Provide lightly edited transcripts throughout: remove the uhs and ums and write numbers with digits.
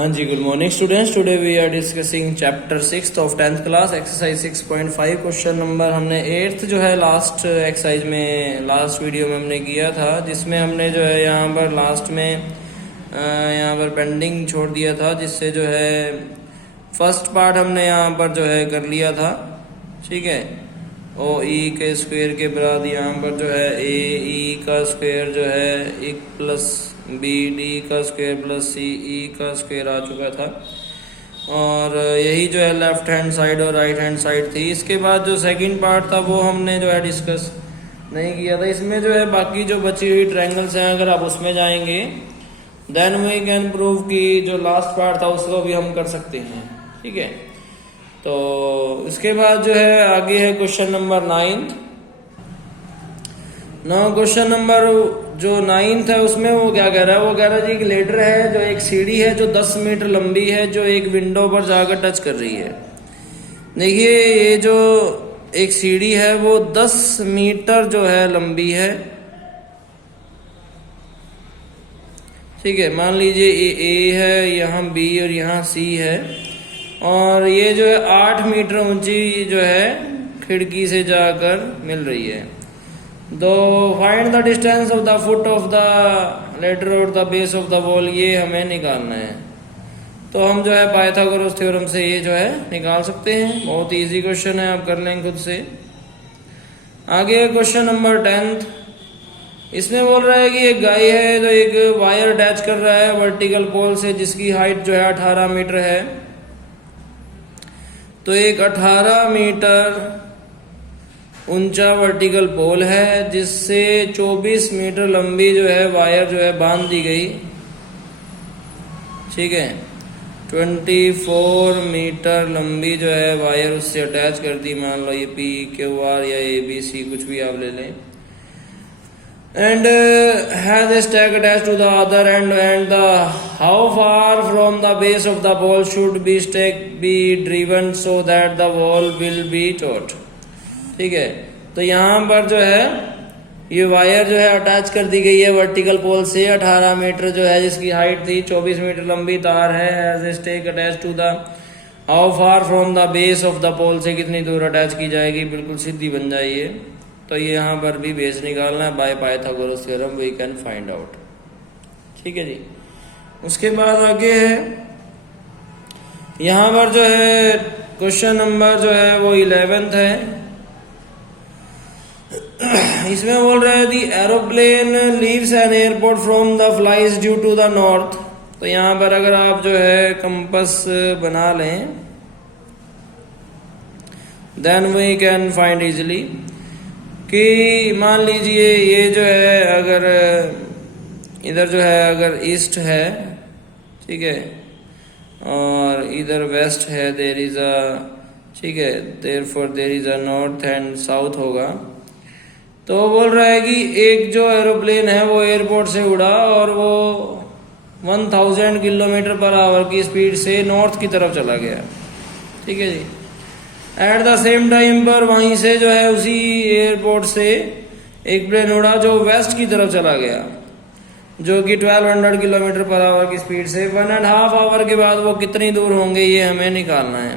हाँ जी, good morning students. Today we are discussing chapter 6 of 10th class exercise 6.5। Question number हमने 8th जो है लास्ट एक्सरसाइज में लास्ट वीडियो में हमने किया था, जिसमें हमने जो है यहाँ पर लास्ट में यहाँ पर पेंडिंग छोड़ दिया था, जिससे जो है फर्स्ट पार्ट हमने यहाँ पर जो है कर लिया था। ठीक है, ओ ई के स्क्वायर के बाद यहाँ पर जो है ए ई का स्क्वायर जो है एक प्लस बी डी का स्क्वायर प्लस सी ई का स्क्वायर आ चुका था, और यही जो है लेफ्ट हैंड साइड और राइट हैंड साइड थी। इसके बाद जो सेकंड पार्ट था वो हमने जो है डिस्कस नहीं किया था। इसमें जो है बाकी जो बची हुई ट्रायंगल्स हैं, अगर आप उसमें जाएंगे देन वी कैन प्रूव कि जो लास्ट पार्ट था उसको भी हम कर सकते हैं। ठीक है, तो इसके बाद जो है आगे है क्वेश्चन नंबर 9। क्वेश्चन नंबर जो 9 है उसमें वो क्या कह रहा है, वो कह रहा है जी एक लेडर है जो एक सीढ़ी है जो 10 मीटर लंबी है, जो एक विंडो पर जाकर टच कर रही है। देखिए ये जो एक सीढ़ी है वो 10 मीटर जो है लंबी है। ठीक है, मान लीजिए ए है, यहाँ बी और यहाँ सी है, और ये जो है 8 मीटर ऊंची जो है खिड़की से जाकर मिल रही है। To find the distance of the foot of the ladder और the base of the wall, ये हमें निकालना है। तो हम जो है पाइथागोरस थ्योरम से ये जो है निकाल सकते हैं। बहुत इजी क्वेश्चन है, आप कर लेंगे खुद से। आगे क्वेश्चन नंबर 10। इसमें बोल रहा है कि एक गाय है जो एक वायर अटैच कर रहा है वर्टिकल पोल से, जिसकी हाइट जो है 18 मीटर है। तो एक 18 मीटर ऊंचा वर्टिकल पोल है जिससे 24 मीटर लंबी जो है वायर जो है बांध दी गई। ठीक है, 24 मीटर लंबी जो है वायर उससे अटैच कर दी। मान लो ये पी क्यू आर या ए बी सी कुछ भी आप ले लें। And has a stack attached to the other end, and the how far from the base of the pole should be stack be driven so that the wall will be taut। ठीक है, तो यहाँ पर जो है ये wire जो है अटैच कर दी गई है वर्टिकल पोल से 18 मीटर जो है, जिसकी हाइट थी 24 मीटर लंबी तार है। As a stake attach to the how far from the base of the pole, से कितनी दूर अटैच की जाएगी, बिल्कुल सीधी बन जाइए। तो ये यहाँ पर भी बेस निकालना है। By Pythagoras theorem we can find out. ठीक है जी, उसके बाद आगे है यहाँ पर जो है क्वेश्चन नंबर जो है वो 11th है। इसमें बोल रहे हैं the aeroplane leaves an airport from the flies due to the north. तो यहाँ पर अगर आप जो है कंपस बना लें then we can find easily कि मान लीजिए ये जो है अगर इधर जो है अगर ईस्ट है, ठीक है, और इधर वेस्ट है, देयर इज अ, ठीक है, therefore there is a north and south होगा। तो बोल रहा है कि एक जो एरोप्लेन है वो एयरपोर्ट से उड़ा और वो 1000 किलोमीटर पर आवर की स्पीड से नॉर्थ की तरफ चला गया। ठीक है जी, एट द सेम टाइम पर वहीं से जो है उसी एयरपोर्ट से एक प्लेन उड़ा जो वेस्ट की तरफ चला गया, जो कि 1200 किलोमीटर पर आवर की स्पीड से। 1.5 आवर के बाद वो कितनी दूर होंगे ये हमें निकालना है।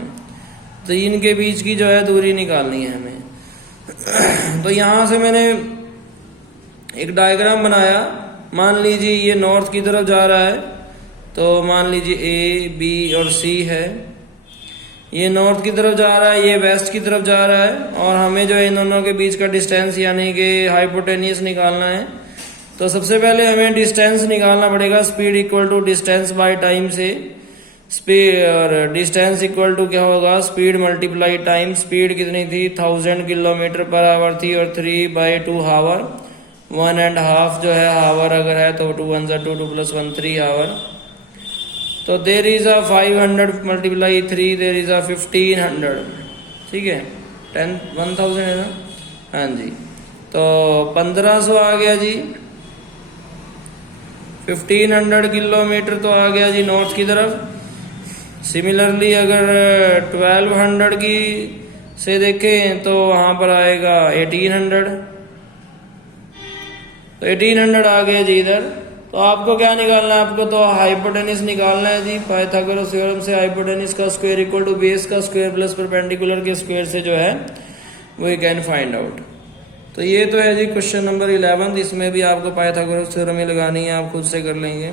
तो इनके बीच की जो है दूरी निकालनी है हमें। तो यहां से मैंने एक डायग्राम बनाया। मान लीजिए ये नॉर्थ की तरफ जा रहा है, तो मान लीजिए ए बी और सी है। ये नॉर्थ की तरफ जा रहा है, ये वेस्ट की तरफ जा रहा है, और हमें जो है इन दोनों के बीच का डिस्टेंस यानी कि हाइपोटेनियस निकालना है। तो सबसे पहले हमें डिस्टेंस निकालना पड़ेगा। Speed equal to distance by time से। स्पीड और डिस्टेंस इक्वल टू क्या होगा, स्पीड मल्टीप्लाई टाइम। स्पीड कितनी थी, 1000 किलोमीटर पर आवर थी, और 3/2 हावर, 1.5 जो है हावर अगर है तो 2 1 2 2 + 1 3 हावर। तो there is a 500 multiply 3, there is a 1500। ठीक है, 1000 है ना, हाँ जी। तो 1500 आ गया जी। 1500 किलोमीटर तो आ गया जी नॉर्थ की तरफ। सिमिलरली अगर 1200 की से देखें तो वहां पर आएगा 1800। तो 1800 आ गया जी इधर। तो आपको क्या निकालना है, आपको तो हाइपोटेनिस निकालना है जी। पाइथागोरस थ्योरम से हाइपोटेनिस का स्क्वायर इक्वल टू बेस का स्क्वायर प्लस परपेंडिकुलर के स्क्वायर से जो है वी कैन फाइंड आउट। तो ये तो है जी क्वेश्चन नंबर 11। इसमें भी आपको पाइथागोरस थ्योरम ही लगानी है, आप खुद से कर लेंगे।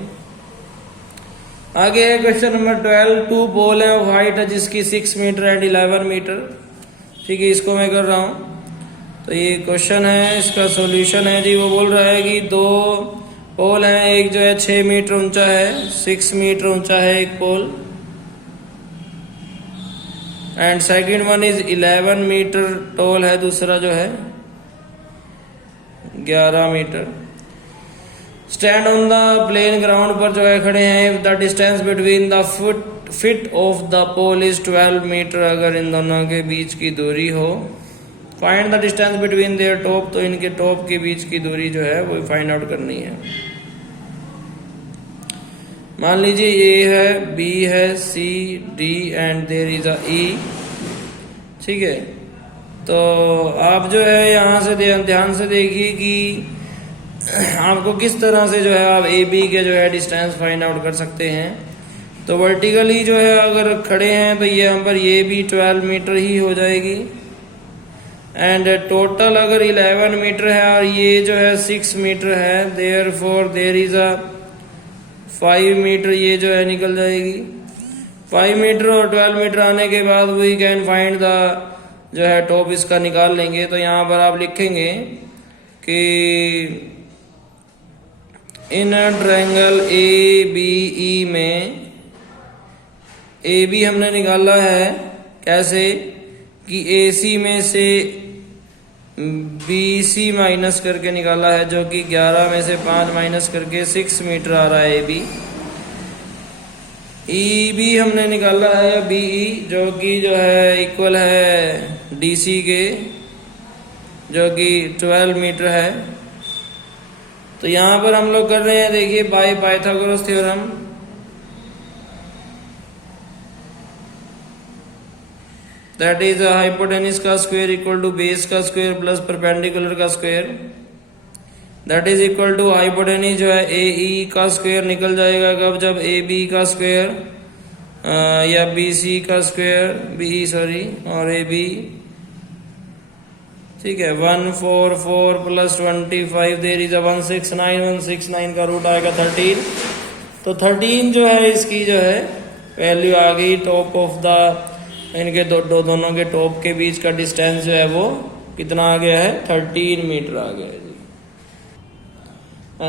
आगे है क्वेश्चन नंबर 12। टू पोल है ऑफ हाइट जिसकी 6 मीटर एंड 11 मीटर। ठीक है, इसको मैं कर रहा हूँ। तो ये क्वेश्चन है, इसका सॉल्यूशन है जी। वो बोल रहा है कि दो पोल है, एक जो है 6 मीटर ऊंचा है, 6 मीटर ऊंचा है एक pole, and second one is 11 metre tall है, दूसरा जो है 11 metre. Stand on the plane ground पर जो है खड़े हैं। The distance between the feet of the pole is 12 metre. अगर इन दोनों के बीच की दूरी हो, find the distance between their top. तो इनके टॉप के बीच की दूरी जो है वो फाइंड आउट करनी है। मान लीजिए ए है, बी है, C, D and there is a E. ठीक है, तो आप जो है यहाँ से ध्यान से देखिए कि आपको किस तरह से जो है आप ए बी के जो है डिस्टेंस फाइंड आउट कर सकते हैं। तो वर्टिकली जो है अगर खड़े हैं तो ये यहाँ पर ये भी 12 मीटर ही हो जाएगी, एंड टोटल अगर 11 मीटर है और ये जो है 6 मीटर है, therefore there is a 5 metre ये जो है निकल जाएगी। 5 मीटर और 12 मीटर आने के बाद वी कैन फाइंड द जो है टॉप इसका निकाल लेंगे। तो यहाँ पर आप लिखेंगे कि इन ट्रायंगल ए बी ई में ए बी हमने निकाला है कैसे कि ए सी में से बी सी माइनस करके निकाला है, जो कि 11 में से 5 माइनस करके 6 मीटर आ रहा है ए बी। ई बी हमने निकाला है बी ई, जो कि जो है इक्वल है डी सी के, जो कि 12 मीटर है। तो यहाँ पर हम लोग कर रहे हैं, देखिए by Pythagoras theorem. That is hypotenuse का स्क्वायर इक्वल टू बेस का स्क्वायर प्लस परपेंडिकुलर का square. That is equal to hypotenuse जो है ए ई का स्क्वायर निकल जाएगा कब, जब ए बी का स्क्वायर या बी सी का स्क्वायर, बी सॉरी और ए बी। ठीक है, 144 प्लस 25 देयर इज 169। 169 का रूट आएगा 13। तो 13 जो है इसकी जो है वैल्यू आ गई। टॉप ऑफ द इनके दोनों के टॉप के बीच का डिस्टेंस जो है वो कितना आ गया है, 13 मीटर आ गया है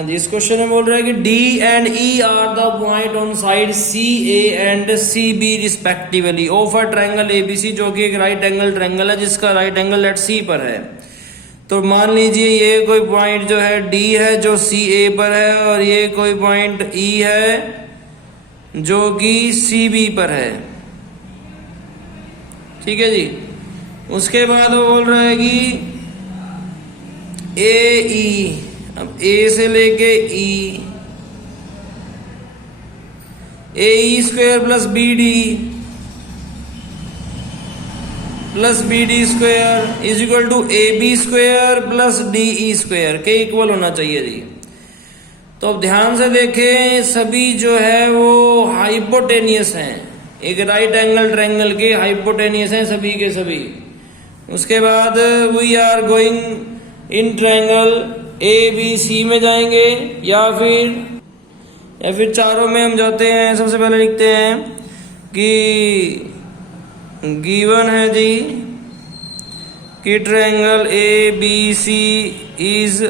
जी। इस क्वेश्चन में बोल रहा है कि D and E are the point on side C A and C B respectively of a triangle ABC, जो कि एक राइट एंगल ट्रायंगल है जिसका राइट एंगल एट सी पर है। तो मान लीजिए ये कोई पॉइंट जो है डी है जो सी ए पर है, और ये कोई पॉइंट ई है जो कि सी बी पर है। ठीक है जी। उसके बाद वो बोल रहा है कि ए ई, अब ए से लेके E, A E square plus B D square is equal to A B square plus D E square के इक्वल होना चाहिए जी। तो अब ध्यान से देखें, सभी जो है वो हाइपोटेनियस हैं, एक राइट एंगल ट्रायंगल के हाइपोटेनियस हैं सभी के सभी। उसके बाद we are going in triangle A B C में जाएंगे, या फिर चारों में हम जाते हैं। सबसे पहले लिखते हैं कि गिवन है जी कि triangle A B C is a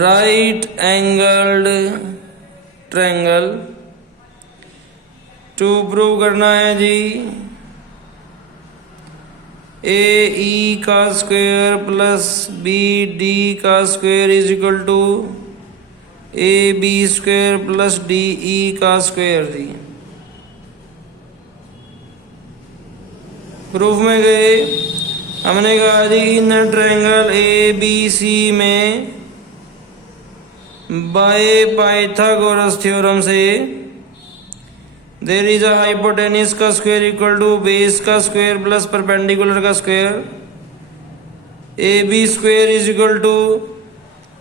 right angled triangle. To prove करना है जी ए ई का स्क्वायर प्लस बी डी का square is equal to A B square plus D E का स्क्वायर जी। प्रूफ में गए, हमने कहा जी इन ट्रायंगल ए बी सी में बाय पाइथागोरस थ्योरम से देयर इज अ हाइपोटेनिस का स्क्वायर इक्वल टू बेस का स्क्वायर प्लस परपेंडिकुलर का square. A B square is equal to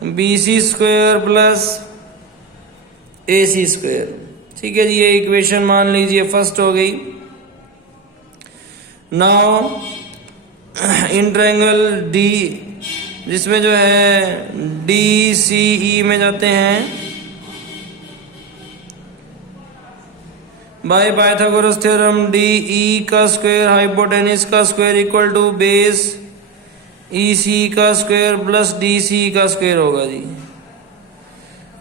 BC square plus AC square. ठीक है जी, ये इक्वेशन मान लीजिए फर्स्ट हो गई। नाउ इन ट्रायंगल D जिसमें जो है DCE में जाते हैं, बाय पाइथागोरस थ्योरम DE का स्क्वायर हाइपोटेनिस का square equal to base EC का स्क्वायर प्लस DC का स्क्वायर होगा जी।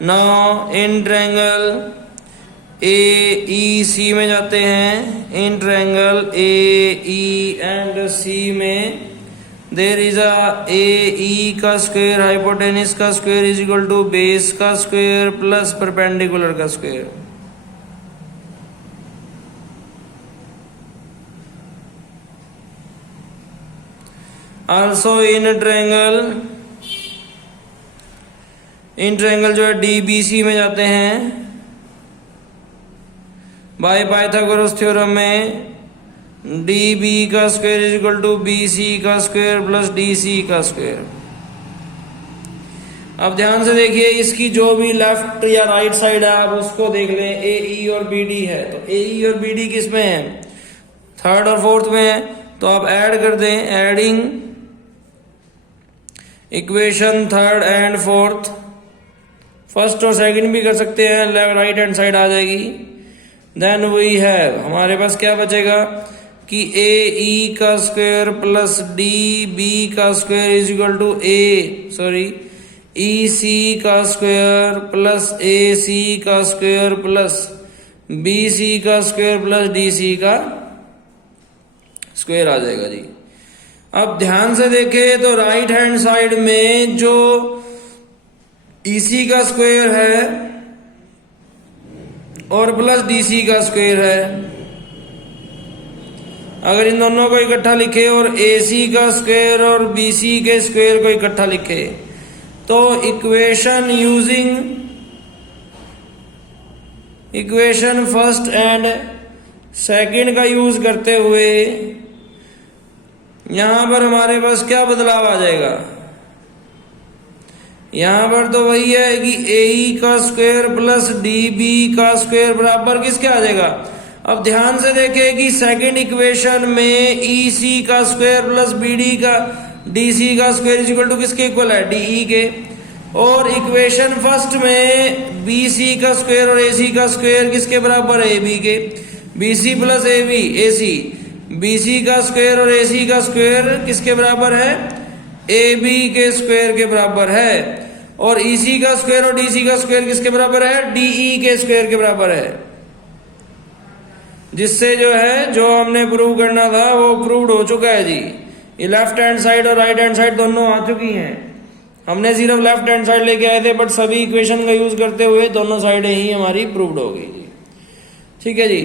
नाउ इन ट्रायंगल AEC में जाते हैं, in triangle AE and C में देयर इज अ AE का स्क्वायर हाइपोटेनिस का square is equal to base का स्क्वायर प्लस परपेंडिकुलर का स्क्वायर। आल्सो इन ट्रायंगल जो है DBC में जाते हैं, बाय पाइथागोरस थ्योरम में DB का square is equal to BC का स्क्वायर प्लस DC का स्क्वायर। अब ध्यान से देखिए, इसकी जो भी लेफ्ट या राइट साइड है आप उसको देख लें। AE और BD है, तो AE और BD किस में है? थर्ड और फोर्थ में है, तो आप ऐड कर दें। Adding equation third and fourth, first और सेकंड भी कर सकते हैं, लेफ्ट राइट हैंड साइड आ जाएगी। देन वी हैव, हमारे पास क्या बचेगा कि AE का स्क्वायर प्लस DB का square is equal to EC का स्क्वायर प्लस AC का स्क्वायर प्लस BC का स्क्वायर प्लस DC का स्क्वायर आ जाएगा जी। अब ध्यान से देखें तो राइट हैंड साइड में जो EC का स्क्वायर है और प्लस DC का स्क्वायर है, अगर इन दोनों को इकट्ठा लिखे और AC का स्क्वायर और BC के स्क्वायर को इकट्ठा लिखे तो इक्वेशन फर्स्ट एंड सेकंड का यूज करते हुए यहां पर हमारे पास क्या बदलाव आ जाएगा? यहां पर तो वही है कि AE का स्क्वायर प्लस DB का स्क्वायर बराबर किसके आ जाएगा? अब ध्यान से देखें कि सेकंड इक्वेशन में EC का स्क्वायर प्लस DC का स्क्वायर इज इक्वल टू किसके इक्वल है? DE के। और इक्वेशन फर्स्ट में BC का स्क्वायर और AC का स्क्वायर किसके बराबर है? AB के। BC प्लस AC, BC का स्क्वायर और AC का स्क्वायर किसके बराबर है? AB के स्क्वायर के बराबर है। और EC का स्क्वायर और DC का स्क्वायर किसके बराबर है? DE के स्क्वायर के बराबर है। जिससे जो है जो हमने प्रूव करना था वो प्रूव्ड हो चुका है जी। ये लेफ्ट हैंड साइड और राइट हैंड साइड दोनों आ चुकी हैं। हमने सिर्फ लेफ्ट हैंड साइड लेके आए थे, बट सभी इक्वेशन का यूज करते हुए दोनों साइडें ही हमारी प्रूव्ड हो गई जी। ठीक है जी,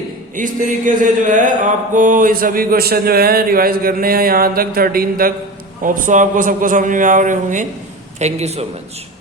इस तरीके से जो है आपको ये सभी क्वेश्चन जो है रिवाइज करने हैं यहाँ तक 13 तक। होप सो आपको सबको समझ में आ रहे होंगे। Thank you so much.